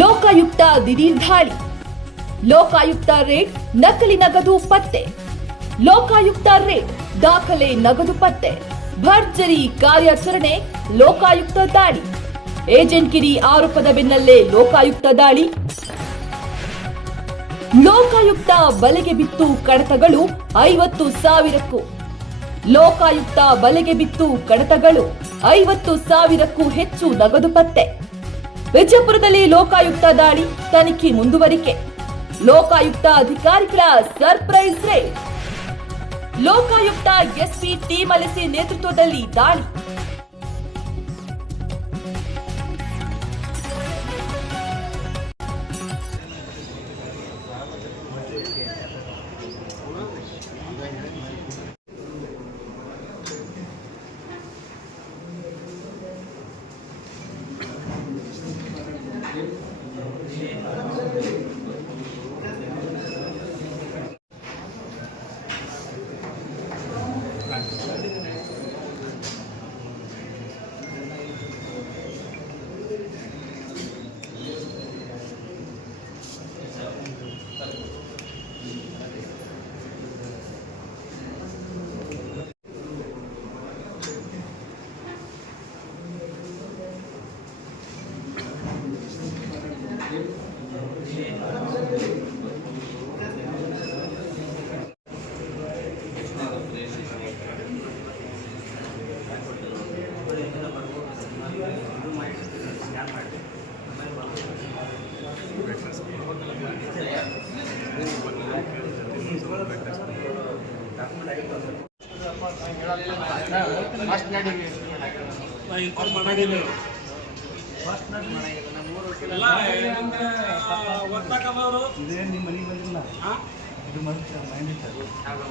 ಲೋಕಾಯುಕ್ತ ದಿಢೀರ್ ದಾಳಿ. ಲೋಕಾಯುಕ್ತ ರೇಡ್, ನಕಲಿ ನಗದು ಪತ್ತೆ. ಲೋಕಾಯುಕ್ತ ರೇಡ್, ದಾಖಲೆ ನಗದು ಪತ್ತೆ. ಭರ್ಜರಿ ಕಾರ್ಯಾಚರಣೆ, ಲೋಕಾಯುಕ್ತ ದಾಳಿ. ಏಜೆಂಟ್ ಕಿಡಿ ಆರೋಪದ ಬೆನ್ನಲ್ಲೇ ಲೋಕಾಯುಕ್ತ ದಾಳಿ. ಲೋಕಾಯುಕ್ತ ಬಲೆಗೆ ಬಿತ್ತು ಕಡತಗಳು 50,000ಕ್ಕೂ. ಲೋಕಾಯುಕ್ತ ಬಲೆಗೆ ಬಿತ್ತು ಕಡತಗಳು 50,000ಕ್ಕೂ ಹೆಚ್ಚು ನಗದು ಪತ್ತೆ. ವಿಜಯಪುರದಲ್ಲಿ ಲೋಕಾಯುಕ್ತ ದಾಳಿ, ತನಿಖೆ ಮುಂದುವರಿಕೆ. ಲೋಕಾಯುಕ್ತ ಅಧಿಕಾರಿಗಳ surprise raid. Lokayukta SP T Malasi ನೇತೃತ್ವದಲ್ಲಿ ದಾಳಿ.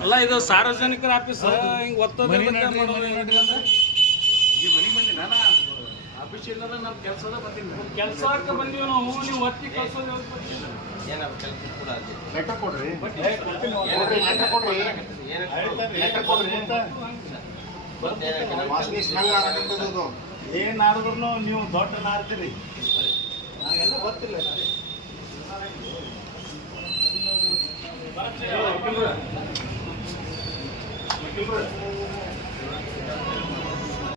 ಅಲ್ಲ ಇದು ಸಾರ್ವಜನಿಕರ ಆಫೀಸ್ ಹಿಂಗ್ ಒತ್ತದ ಕೆಲಸಕ್ಕೆ ಬಂದೀವಿ ನಾವು. ನೀವು ಒತ್ತಿ ಕಳ್ಸೋದು ಏನಾದ್ರು ನೀವು ದೊಡ್ಡ ನಾರ್ತೀರಿ, ನಾವೆಲ್ಲ ಗೊತ್ತಿಲ್ಲ.